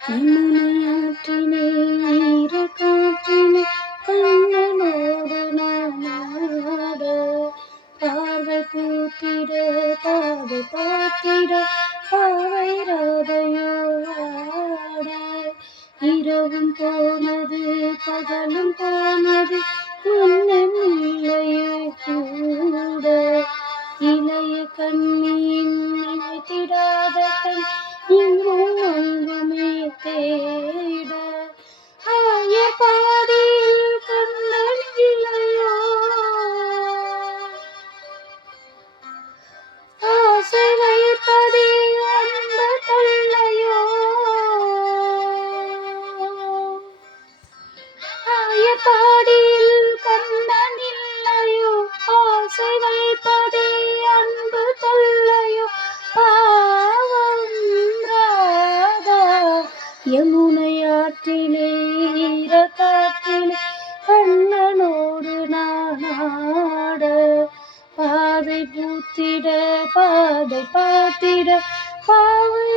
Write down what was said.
யமுனையாற்றிலே ஈரக்காற்றிலே கண்ணனோடு நானாட பார்வை பூத்திட பாதை பார்த்திட பாவை ராதையோட இரவும் போனது பகலும் போனது மன்னன் இல்லையே கூட இளைய கண்ணியின் நினைத்திடாத கண் இங்கும் அங்குமே தேட ஆய பாடியில் கண்ணன் இல்லையோ ஆசை வைப்பதே அன்பு தொல்லையோ ஆய பாடியில் கண்ணன் இல்லையோ ஆசை வைப்பதே அன்பு தொல்லையோ பாவம் ராதா யமுனையாற்றிலே ஈரக்காற்றிலே கண்ணனோடு நானாட பாதை பூத்திட பாதை பார்த்திட பாவை